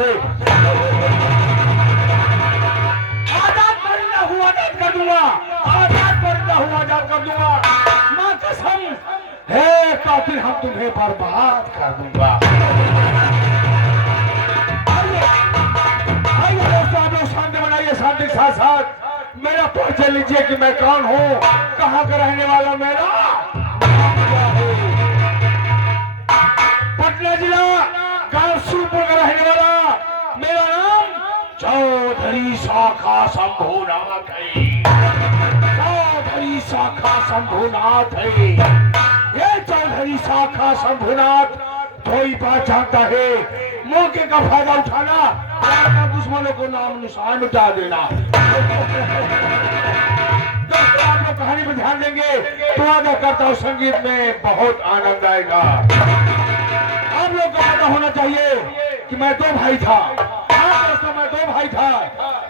से आजाद करना हुआ आजाद कर दूंगा, आजाद करना हुआ आजाद कर दूंगा। मां कसम है कातिल, हम तुम्हें बर्बाद कर दूंगा। आइए दोस्तों, आप लोग शांति बनाइए, शांति के साथ साथ मेरा परिचय लीजिए कि मैं कौन हूँ, कहाँ का रहने वाला, मेरा पटना जिला गांव सूरपुर का रहने वाला, मेरा नाम चौधरी शाखा शंभुनाथ है। चौधरी शाखा शंभुनाथ है। ये चौधरी शाखा शंभुनाथ कोई बात जानता है, मौके का फायदा उठाना और दुश्मनों को नाम निशान मिटा देना। दोस्तों, आप लोग कहानी पर ध्यान देंगे तो वादा करता हूँ संगीत में बहुत आनंद आएगा। आप लोग को पता होना चाहिए कि मैं दो भाई था। हाँ दोस्तों, मैं दो भाई था।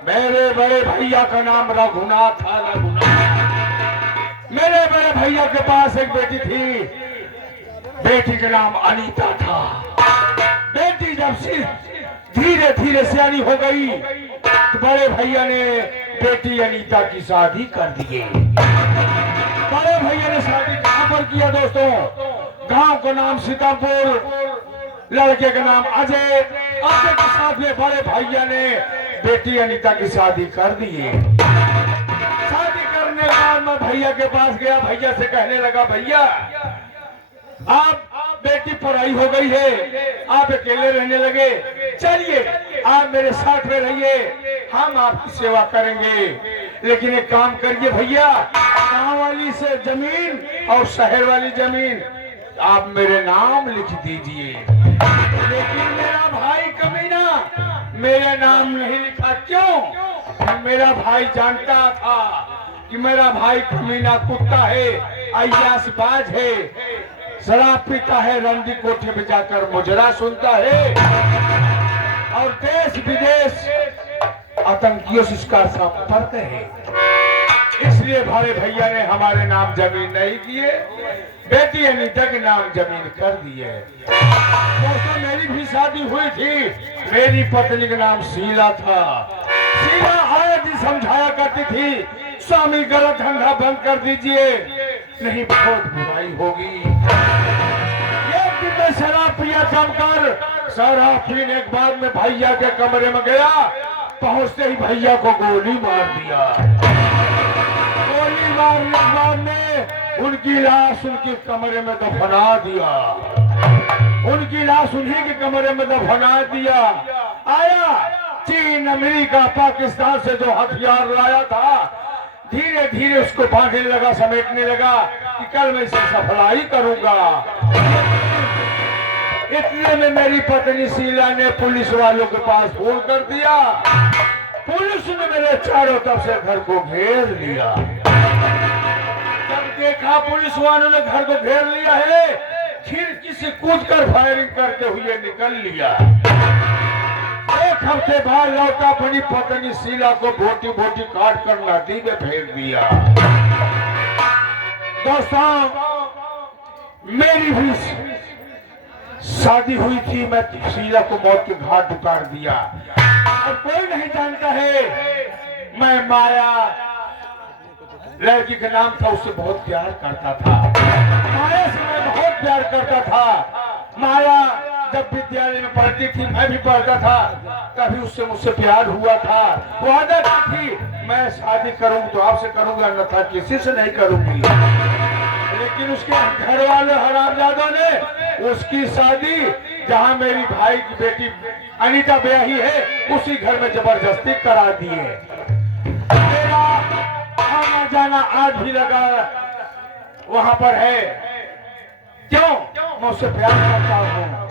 मेरे बड़े भैया का नाम रघुनाथ था, रघुनाथ। मेरे बड़े भैया के पास एक बेटी थी, बेटी का नाम अनीता था। बेटी जब से धीरे धीरे सियानी हो गई तो बड़े भैया ने बेटी अनीता की शादी कर दी। बड़े भैया ने शादी कहाँ पर किया दोस्तों? गांव का नाम सीतापुर, लड़के का नाम अजय। अजय के साथ में बड़े भैया ने बेटी अनीता की शादी कर दी। शादी करने के बाद मैं भैया के पास गया, भैया से कहने लगा, भैया आप बेटी पढ़ाई हो गई है, आप अकेले रहने लगे, चलिए आप मेरे साथ में रहिए, हम आपकी सेवा करेंगे। लेकिन एक काम करिए भैया, गांव वाली से जमीन और शहर वाली जमीन आप मेरे नाम लिख दीजिए। लेकिन मेरा भाई कमीना मेरा नाम नहीं लिखा। क्यों? मेरा भाई जानता था कि मेरा भाई कमीना कुत्ता है, अय्यासबाज है, शराब पीता है, रंडी कोठे में जाकर मुजरा सुनता है और देश विदेश आतंकियों से इसका संपर्क है। इसलिए बड़े भैया ने हमारे नाम जमीन नहीं किए, बेटी अनीता के नाम जमीन कर दिए। दोस्तों, मेरी भी शादी हुई थी। मेरी पत्नी का नाम शीला था। शीला आए दिन समझाया करती थी, स्वामी गलत धंधा बंद कर दीजिए, नहीं बहुत बुराई होगी। एक दिन मैं शराब पिया जमकर, शराब पीने के बाद में भैया के कमरे में गया, पहुंचते ही भैया को गोली मार दिया। गोली मारने के बाद में उनकी लाश उनके कमरे में दफना दिया। उनकी लाश उन्हीं के कमरे में दफना दिया। आया चीन, अमेरिका, पाकिस्तान से जो हथियार लाया था, धीरे धीरे उसको बांधने लगा, समेटने लगा कि कल मैं इसे सफलाई करूंगा। इतने में मेरी पत्नी शीला ने पुलिस वालों के पास फोन कर दिया। पुलिस ने मेरे चारों तरफ से घर को घेर लिया। जब देखा पुलिस वालों ने घर को घेर लिया है, खिड़की से कूदकर फायरिंग करते हुए निकल लिया। एक हफ्ते बाद लौटा, अपनी पत्नी शीला को बोटी बोटी काट कर नदी में फेंक दिया। दोस्तों, मेरी भी शादी हुई थी, मैं शीला को मौत के घाट उतार दिया। और कोई नहीं जानता है, मैं माया लड़की का नाम था, उससे बहुत प्यार करता था। माया से मैं बहुत प्यार करता था। माया जब विद्यालय में पढ़ती थी, मैं भी पढ़ता था, कभी उससे मुझसे प्यार हुआ था। वादा की थी, मैं शादी करूंगी तो आपसे करूंगा, अन्यथा किसी से नहीं करूंगी। लेकिन उसके घर वाले हरामजादों ने उसकी शादी जहां मेरी भाई की बेटी अनीता ब्याही है, उसी घर में जबरदस्ती करा दिए। मेरा आना जाना आज भी लगा वहां पर है। क्यों? मैं उससे प्यार करता हूँ।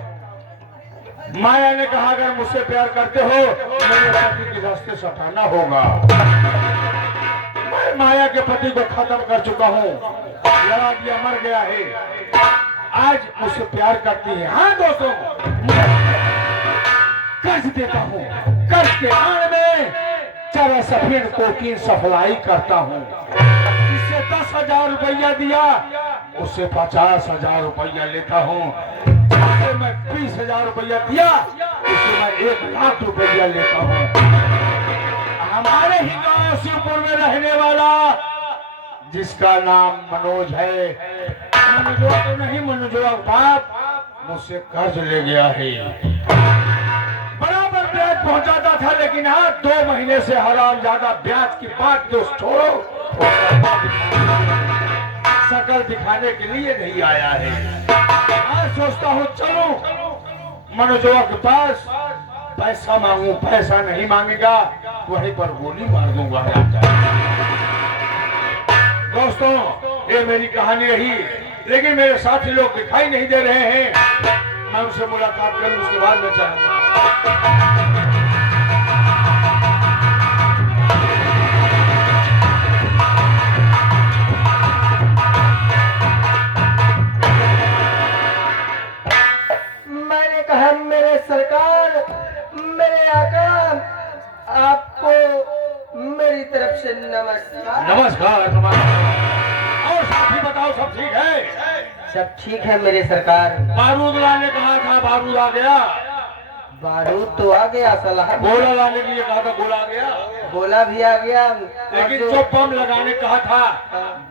माया ने कहा, अगर मुझसे प्यार करते हो मेरे पति के रास्ते से हटाना होगा। मैं माया के पति को खत्म कर चुका हूँ, लड़ा दिया, मर गया है। आज मुझसे प्यार करती है। हाँ दोस्तों, कर्ज देता हूँ, कर्ज के आड़ में चरा सफेद कोकीन सप्लाई करता हूँ। इससे 10,000 रुपया दिया, उससे 50,000 रुपया लेता हूँ। मैं 20,000 रुपया दिया, इससे मैं 1 लाख रुपया लेता हूँ। हमारे ही गांव शिवपुर में रहने वाला जिसका नाम मनोज है, मनोजवा तो नहीं, मनोजवा बाप मुझसे कर्ज ले गया है। बराबर ब्याज पहुंचाता था, लेकिन आज 2 महीने से हराम ज्यादा ब्याज की बात तो छोड़ो, शकल दिखाने के लिए नहीं आया है। आज सोचता हूँ चलो मनोजवा के पास पैसा मांगू, पैसा नहीं मांगेगा वहीं पर गोली मार दूंगा। दोस्तों ये मेरी कहानी रही, लेकिन मेरे साथी लोग दिखाई नहीं दे रहे हैं। मैं उनसे मुलाकात करूं, उसके बाद मैं चाहूंगा। मैंने कहा मेरे सरकार, मेरे आका, आपको मेरी तरफ से नमस्कार। नमस्कार, नमस्कार। और साथी बताओ सब ठीक है? सब ठीक है मेरे सरकार। बारूद लाने कहा था, बारूद आ गया? बारूद तो आ गया, सलाह गोला लाने के लिए कहा था, गोला आ गया? गोला भी आ गया, लेकिन जो बम लगाने कहा था,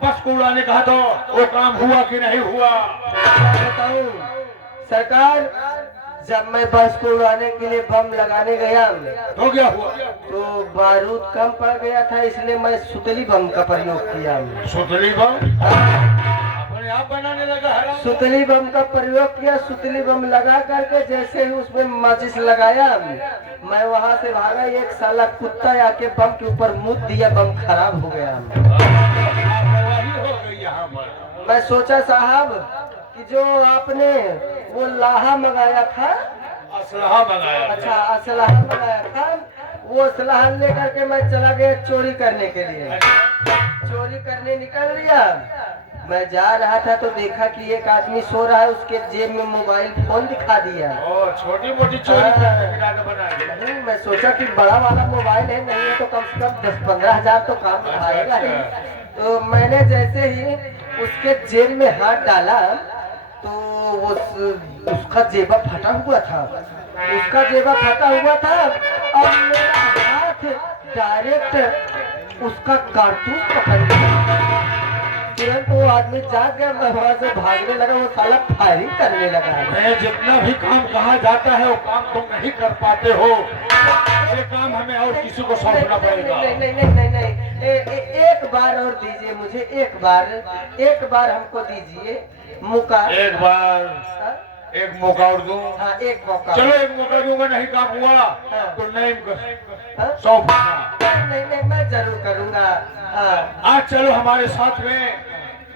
बस को उड़ाने कहा था, वो काम हुआ कि नहीं हुआ? बताऊं सरकार, जब मैं बस को उड़ाने के लिए बम लगाने गया तो क्या हुआ? तो बारूद कम पड़ गया था, इसलिए मैं सुतली बम का प्रयोग किया। सुतली बम अपने आप बनाने लगा है? सुतली बम का प्रयोग किया। सुतली बम लगा करके जैसे ही उसमें माचिस लगाया, मैं वहां से भागा, एक साला कुत्ता आके बम के ऊपर मुद दिया, बम खराब हो गया। हो गई यहाँ पर। मैं सोचा साहब कि जो आपने वो लाहा मंगाया था, असलहा मंगाया। अच्छा असलहा मंगाया था, वो असलहा लेकर के मैं चला गया चोरी करने के लिए। चोरी करने निकल लिया। मैं जा रहा था तो देखा कि एक आदमी सो रहा है, उसके जेब में मोबाइल फोन दिखा दिया। छोटी मोटी चोरी करने की आदत बना ली। मैं सोचा कि बड़ा वाला मोबाइल है, नहीं है तो कम से कम 10-15 हजार तो काम आएगा ही। तो मैंने जैसे ही उसके जेब में हाथ डाला तो वो उसका जेबा फटा हुआ था, उसका जेबा फटा हुआ था और मेरा हाथ डायरेक्ट उसका कारतूस पकड़ लिया। तुरंत वो आदमी जाग गया, मैं वहां से भागने लगा, वो साला फायरिंग करने लगा। मैं जितना भी काम कहा जाता है वो काम तुम नहीं कर पाते हो, ये काम हमें और किसी को सौंपना पड़ेगा। नहीं नहीं नहीं नहीं नहीं, एक बार और दीजिए मुझे, एक बार हमको दीजिए मौका। एक मौका और दूं? हाँ एक मौका। चलो एक मौका दूंगा, नहीं काम हुआ हाँ। तो नहीं हाँ? सौंपना। नहीं नहीं मैं जरूर करूंगा। हाँ। आज चलो हमारे साथ में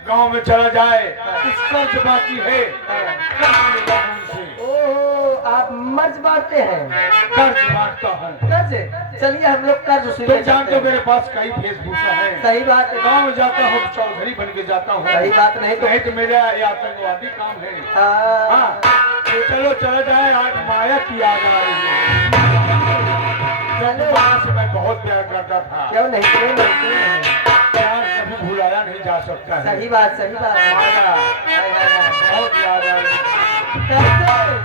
गांव में चला जाए, कुछ कर्ज बाकी है, कर्ज लेगा उनसे। ओह आप मर्ज बांटते हैं? कर्ज बांटता हूँ। कर्ज? चलिए हम लोग कर्ज उसी तुम में जानते हो मेरे पास कई वेशभूषा है। सही बात है। गांव में जाता हूँ चौधरी बन के जाता हूँ। सही बात नहीं तो नहीं तो मेरा ये आतंकवादी काम है। हाँ। हाँ तो चलो चला जाए, आज माया की याद आ रही है। चलो वहाँ से मैं बहुत प्यार करता था। क्यों नहीं, क्यों नहीं, क्यों नहीं? प्यार कभी भुलाया नहीं जा सकता है। सही बात, सही बात। माया हाय, हाय, हाय। बहुत याद आ रही है। कैसे?